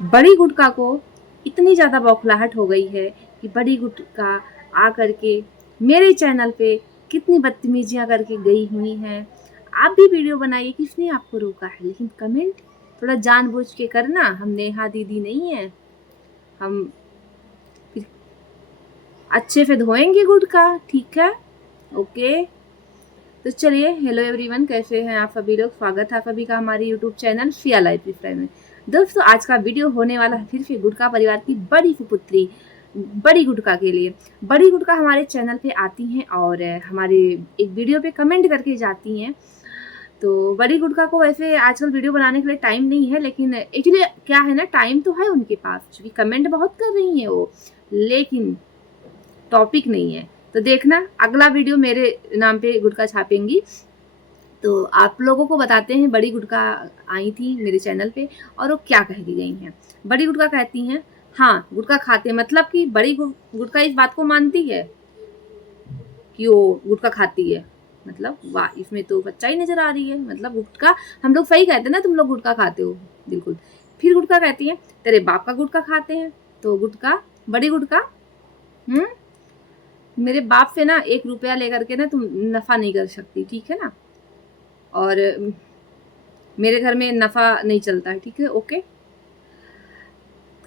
बड़ी गुटका को इतनी ज़्यादा बौखलाहट हो गई है कि बड़ी गुटका आ करके मेरे चैनल पे कितनी बदतमीजियाँ करके गई हुई हैं। आप भी वीडियो बनाइए, किसने आपको रोका है, लेकिन कमेंट थोड़ा जानबूझ के करना। हम नेहा दीदी नहीं है, हम अच्छे से धोएंगे गुटका, ठीक है? ओके, तो चलिए, हेलो एवरीवन, कैसे हैं आप सभी लोग। स्वागत है आप सभी का हमारे YouTube channel Siya life style में। दोस्तों, आज का वीडियो होने वाला है फिर से गुटका परिवार की बड़ी सुपुत्री बड़ी गुटका के लिए। बड़ी गुटका हमारे चैनल पे आती हैं और हमारे एक वीडियो पे कमेंट करके जाती हैं। तो बड़ी गुटका को वैसे आजकल वीडियो बनाने के लिए टाइम नहीं है, लेकिन एक्चुअली क्या है ना, टाइम तो है उनके पास, क्योंकि कमेंट बहुत कर रही हैं वो, लेकिन टॉपिक नहीं है। तो देखना, अगला वीडियो मेरे नाम पे गुटका छापेंगी। तो आप लोगों को बताते हैं, बड़ी गुटका आई थी मेरे चैनल पे और वो क्या कह के गई हैं। बड़ी गुटका कहती हैं, हाँ गुटखा खाते, मतलब कि बड़ी गुटखा इस बात को मानती है कि वो गुटखा खाती है। मतलब वाह, इसमें तो सच्चाई नजर आ रही है। मतलब गुटखा, हम लोग सही कहते हैं ना, तुम लोग गुटखा खाते हो, बिल्कुल। फिर गुटखा कहती है, तेरे बाप का गुटखा खाते हैं। तो गुटखा, बड़ी गुटखा, मेरे बाप से ना 1 रुपया लेकर के ना तुम नफा नहीं कर सकती, ठीक है ना? और मेरे घर में नफा नहीं चलता है, ठीक है? ओके।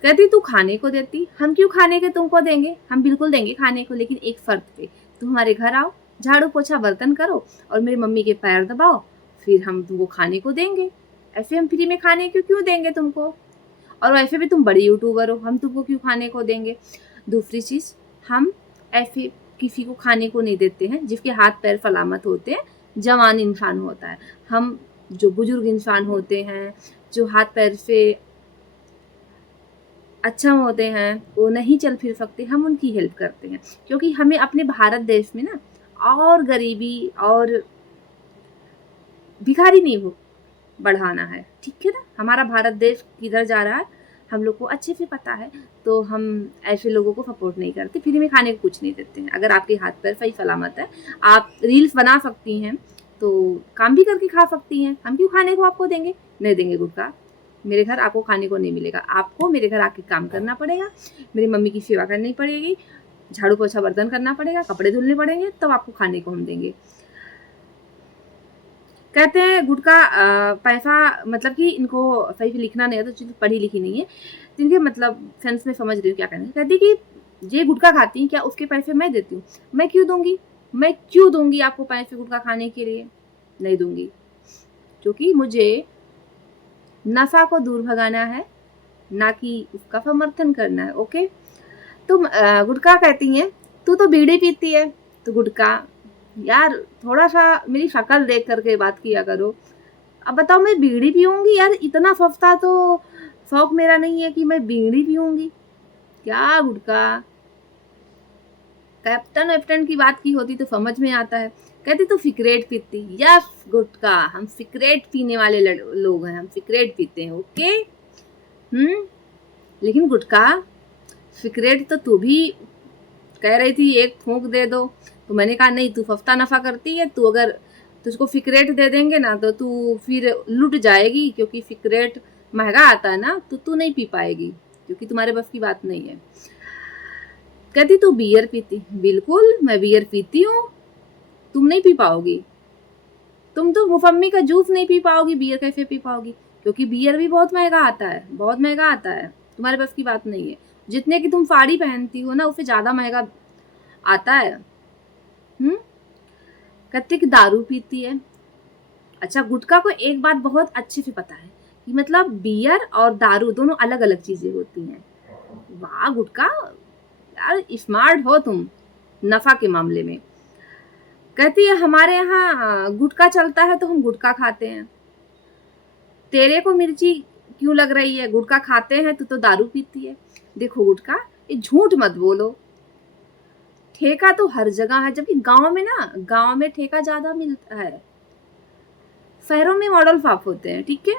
कहती तू खाने को देती, हम क्यों खाने के तुमको देंगे, हम बिल्कुल देंगे खाने को, लेकिन एक शर्त पे, तुम हमारे घर आओ, झाड़ू पोछा बर्तन करो और मेरी मम्मी के पैर दबाओ, फिर हम तुमको खाने को देंगे। ऐसे हम फ्री में खाने को क्यों देंगे तुमको? और वैसे भी तुम बड़ी यूट्यूबर हो, हम तुमको क्यों खाने को देंगे? दूसरी चीज़, हम ऐसे किसी को खाने को नहीं देते हैं जिसके हाथ पैर सलामत होते हैं, जवान इंसान होता है। हम जो बुजुर्ग इंसान होते हैं, जो हाथ पैर से अच्छा होते हैं, वो नहीं चल फिर सकते, हम उनकी हेल्प करते हैं, क्योंकि हमें अपने भारत देश में ना और गरीबी और भिखारी नहीं हो बढ़ाना है, ठीक है ना? हमारा भारत देश किधर जा रहा है हम लोग को अच्छे से पता है। तो हम ऐसे लोगों को सपोर्ट नहीं करते, फ्री में खाने को कुछ नहीं देते हैं। अगर आपके हाथ पैर सही सलामत है, आप रील्स बना सकती हैं, तो काम भी करके खा सकती हैं, हम क्यों खाने को आपको देंगे? नहीं देंगे गुटखा, मेरे घर आपको खाने को नहीं मिलेगा। आपको मेरे घर आके काम करना पड़ेगा, मेरी मम्मी की सेवा करनी पड़ेगी, झाड़ू पोछा बर्तन करना पड़ेगा, कपड़े धुलने पड़ेंगे, तब आपको खाने को हम देंगे। कहते हैं गुटखा पैसा, मतलब कि इनको सही से लिखना नहीं आता, तो पढ़ी लिखी नहीं है, जिनके मतलब सेंस में समझ रही हूँ क्या कहना है। कहती कि ये गुटखा खाती हैं, क्या उसके पैसे मैं देती हूँ? मैं क्यों दूंगी? मैं क्यों दूंगी आपको पैसे गुटखा खाने के लिए? नहीं दूंगी, क्योंकि मुझे नशा को दूर भगाना है, ना कि उसका समर्थन करना है। ओके। तुम गुटखा कहती हैं, तू तो बीड़ी पीती है। तो गुटखा, यार थोड़ा सा मेरी शक्ल देख करके बात किया करो। अब बताओ, मैं बीड़ी पीऊंगी? यार इतना सस्ता तो शौक मेरा नहीं है कि मैं बीड़ी पीऊंगी। क्या गुटखा, कैप्टन वैप्टन की बात की होती तो समझ में आता है। कहती तू सिगरेट पीती। यस गुटखा, हम सिगरेट पीने वाले लोग हैं, हम सिगरेट पीते हैं। ओके। लेकिन गुटखा, सिगरेट तो तू भी कह रही थी एक फूंक दे दो, तो मैंने कहा नहीं, तू सस्ता नफा करती है, तू अगर तुझको सिगरेट दे देंगे ना तो तू फिर लुट जाएगी, क्योंकि सिगरेट महंगा आता है ना, तो तू नहीं पी पाएगी, क्योंकि तुम्हारे बस की बात नहीं है। कहती तू बियर पीती। बिल्कुल मैं बियर पीती हूँ, तुम नहीं पी पाओगी। तुम तो मौसम्मी का जूस नहीं पी पाओगी, बियर कैसे पी पाओगी? क्योंकि बियर भी बहुत महंगा आता है, बहुत महंगा आता है, तुम्हारे बस की बात नहीं है। जितने की तुम साड़ी पहनती हो ना, उससे ज्यादा महंगा आता है। कहते कि दारू पीती है। अच्छा, गुटखा को एक बात बहुत अच्छे से पता है कि मतलब बियर और दारू दोनों अलग अलग चीजें होती हैं। वाह गुटखा, यार स्मार्ट हो तुम नफा के मामले में। कहती है हमारे यहाँ गुटखा चलता है तो हम गुटखा खाते हैं। तेरे को मिर्ची क्यों लग रही है? गुटखा खाते हैं तो दारू पीती है। देखो गुटखा, ये झूठ मत बोलो, ठेका तो हर जगह है, जबकि गांव में ना, गांव में ठेका ज्यादा मिलता है। शहरों में मॉडल फाप होते हैं, ठीक है?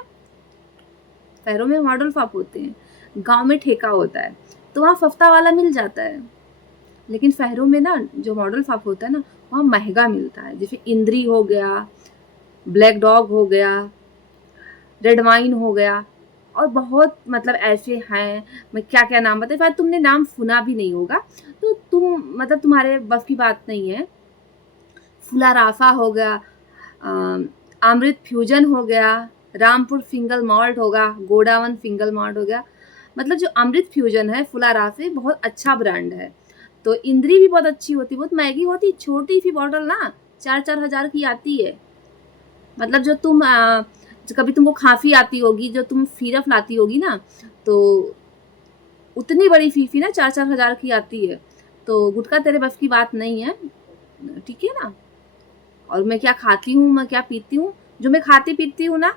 शहरों में मॉडल फाप होते हैं, गांव में ठेका होता है, तो वहाँ सस्ता वाला मिल जाता है। लेकिन शहरों में ना जो मॉडल फाप होता है ना, वहाँ महंगा मिलता है। जैसे इंद्री हो गया, ब्लैक डॉग हो गया, रेड वाइन हो गया, और बहुत मतलब ऐसे हैं, मैं क्या क्या नाम बताऊँ, शायद तुमने नाम सुना भी नहीं होगा, तो तुम मतलब तुम्हारे बस की बात नहीं है। फुला राफा हो गया, अमृत फ्यूजन हो गया, रामपुर सिंगल मॉल्ट होगा, गोडावन सिंगल मॉल्ट हो गया। मतलब जो अमृत फ्यूजन है फुला राफे बहुत अच्छा ब्रांड है। तो इंद्री भी बहुत अच्छी होती, बहुत महंगी होती, छोटी सी बॉटल ना 4-4 हज़ार की आती है। मतलब जो तुम जो कभी तुमको खांसी आती होगी, जो तुम सिरप लाती होगी ना, तो उतनी बड़ी फीफी ना 4-4 हज़ार की आती है। तो गुटखा तेरे बस की बात नहीं है, ठीक है ना। और मैं क्या खाती हूँ, मैं क्या पीती हूँ, जो मैं खाती पीती हूँ ना,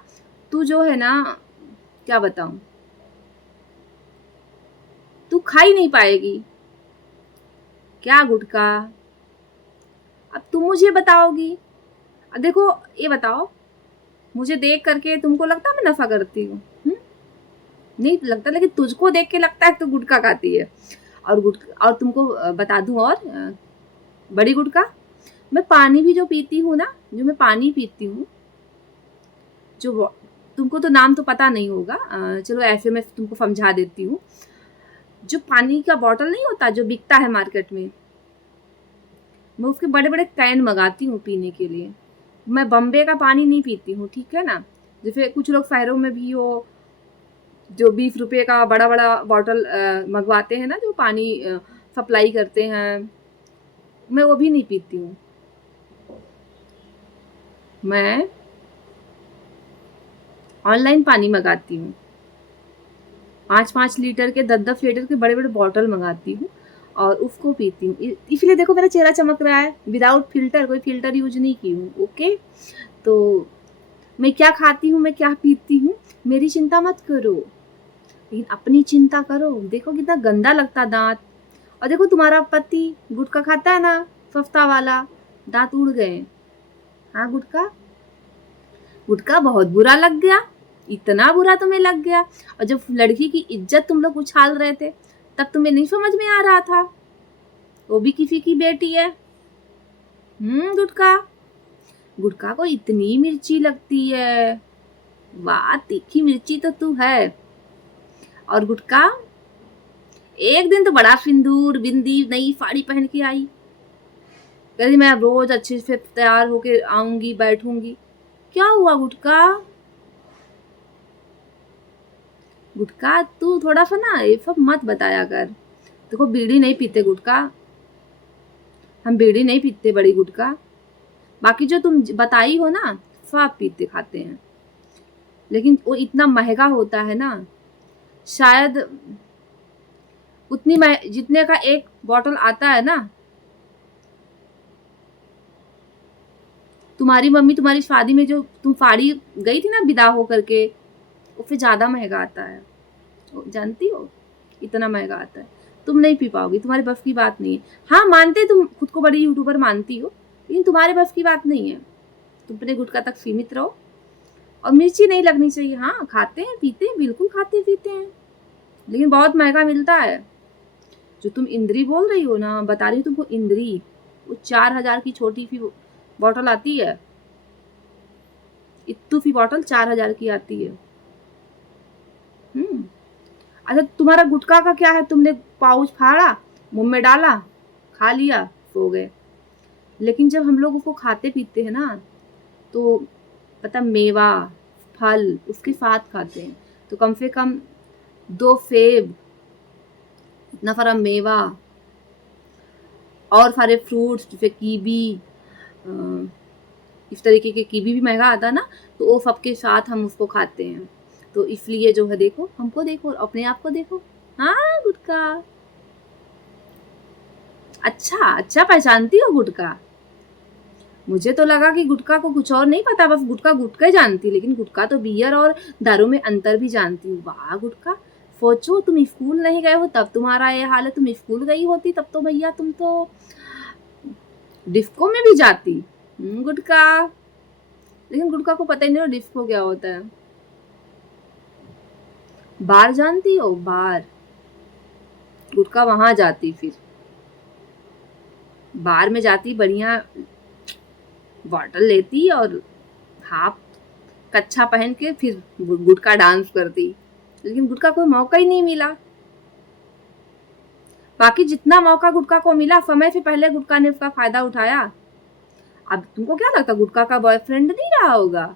तू जो है ना, क्या बताऊँ, तू खा ही नहीं पाएगी। क्या गुटखा, अब तुम मुझे बताओगी। अब देखो, ये बताओ, मुझे देख करके तुमको लगता है मैं नफा करती हूँ? नहीं लगता, लेकिन तुझको देख के लगता है तू गुटखा खाती है। और गुटखा, और तुमको बता दूं, और बड़ी गुटखा, मैं पानी भी जो पीती हूँ ना, जो मैं पानी पीती हूँ, जो तुमको तो नाम तो पता नहीं होगा, चलो ऐसे मैं तुमको समझा देती हूँ। जो पानी का बॉटल नहीं होता जो बिकता है मार्केट में, मैं उसके बड़े बड़े कैन मंगाती हूँ पीने के लिए। मैं बम्बे का पानी नहीं पीती हूँ, ठीक है ना। जैसे कुछ लोग शहरों में भी हो, जो 20 रुपये का बड़ा बड़ा बॉटल मंगवाते हैं ना, जो पानी सप्लाई करते हैं, मैं वो भी नहीं पीती हूँ। मैं ऑनलाइन पानी मंगाती हूँ, 5-5 लीटर के, 10-10 लीटर के बड़े बड़े बॉटल मंगाती हूँ और उसको पीती हूँ। इसलिए देखो मेरा चेहरा चमक रहा है, विदाउट फिल्टर, कोई फिल्टर यूज नहीं की हूँ। ओके, तो मैं क्या खाती हूँ, मैं क्या पीती हूँ, मेरी चिंता मत करो, लेकिन अपनी चिंता करो। देखो कितना गंदा लगता दांत। और देखो तुम्हारा पति गुटखा खाता है ना, सस्ता वाला, दांत उड़ गए। हाँ गुटखा, गुटखा बहुत बुरा लग गया, इतना बुरा तुम्हें लग गया। और जब लड़की की इज्जत तुम लोग उछाल रहे थे, तब तुम्हें नहीं समझ में आ रहा था, वो भी किसी की बेटी है। गुटखा, गुटखा को इतनी मिर्ची लगती है, वाह तीखी मिर्ची तो तू है। और गुटखा, एक दिन तो बड़ा सिंदूर बिंदी नई साड़ी पहन के आई, कहती मैं रोज अच्छे से तैयार होके आऊंगी, बैठूंगी। क्या हुआ गुटखा, गुटखा तू थोड़ा सा ना ये सब मत बताया कर। देखो बीड़ी नहीं पीते गुटखा, हम बीड़ी नहीं पीते बड़ी गुटखा, बाकी जो तुम बताई हो ना सब पीते खाते हैं। लेकिन वो इतना महंगा होता है ना, शायद उतनी जितने का एक बॉटल आता है ना, तुम्हारी मम्मी तुम्हारी शादी में जो तुम फाड़ी गई थी ना विदा हो करके, वो फिर ज्यादा महंगा आता है, जानती हो, इतना महंगा आता है। तुम नहीं पी पाओगी, तुम्हारे बस की बात नहीं है। हाँ मानते, तुम खुद को बड़ी यूट्यूबर मानती हो, लेकिन तुम्हारे बस की बात नहीं है। तुम अपने गुटखा तक सीमित रहो, और मिर्ची नहीं लगनी चाहिए। हाँ खाते हैं पीते हैं, बिल्कुल खाते पीते हैं, लेकिन बहुत महंगा मिलता है। जो तुम इंद्री बोल रही हो ना, बता रही हूँ तुमको इंद्री, वो 4 हज़ार की छोटी सी बॉटल आती है, इत्तू सी बॉटल 4 हज़ार की आती है। अच्छा तुम्हारा गुटखा का क्या है, तुमने पाउच फाड़ा, मुंह में डाला, खा लिया, सो गए। लेकिन जब हम लोग उसको खाते पीते हैं ना, तो पता मेवा फल उसके साथ खाते हैं, तो कम से कम 2 सेब, इतना सारा मेवा और सारे फ्रूट्स जैसे कीवी, इस तरीके के कीवी भी महंगा आता है ना, तो वो सबके साथ हम उसको खाते हैं। तो इसलिए जो है, देखो हमको देखो, अपने आप को देखो। हाँ गुटखा, अच्छा अच्छा पहचानती हो गुटखा। मुझे तो लगा कि गुटखा को कुछ और नहीं पता, बस गुटखा गुटखा ही जानती, लेकिन गुटखा तो बियर और दारू में अंतर भी जानती हूँ। वाह गुटखा, सोचो तुम स्कूल नहीं गए हो तब तुम्हारा ये हाल है, तुम स्कूल गई होती तब तो भैया तुम तो डिस्को में भी जाती। गुटखा, लेकिन गुटखा को पता ही नहीं डिस्को क्या होता है। बार जानती हो, बार, गुटखा वहां जाती, फिर बार में जाती, बढ़िया बॉटल लेती और हाफ कच्छा पहन के फिर गुटखा डांस करती। लेकिन गुटखा कोई मौका ही नहीं मिला। बाकी जितना मौका गुटखा को मिला, समय से पहले गुटखा ने उसका फायदा उठाया। अब तुमको क्या लगता गुटखा का बॉयफ्रेंड नहीं रहा होगा?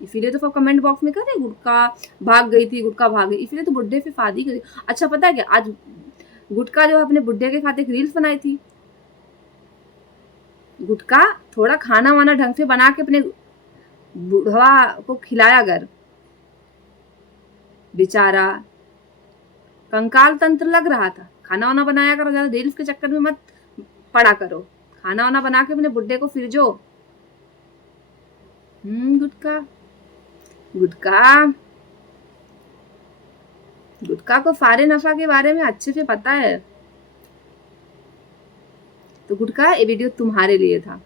इसीलिए तो सब कमेंट बॉक्स में करे गुटखा भाग गई थी, गुटखा भाग गई, इसीलिए तो बुड्ढे से शादी करी। अच्छा पता है क्या, आज गुटखा जो अपने बुड्ढे के साथ एक रील्स बनाई थी। गुटखा थोड़ा खाना वाना ढंग से बना के अपने बुढ़वा को खिलाया कर, बेचारा कंकाल तंत्र लग रहा था। खाना वाना बनाया करो, ज्यादा रील्स के चक्कर में मत पड़ा करो। खाना वाना बना के अपने बुड्ढे को फिर जो गुटखा गुटखा गुटखा को सारे नशा के बारे में अच्छे से पता है। तो गुटखा ये वीडियो तुम्हारे लिए था।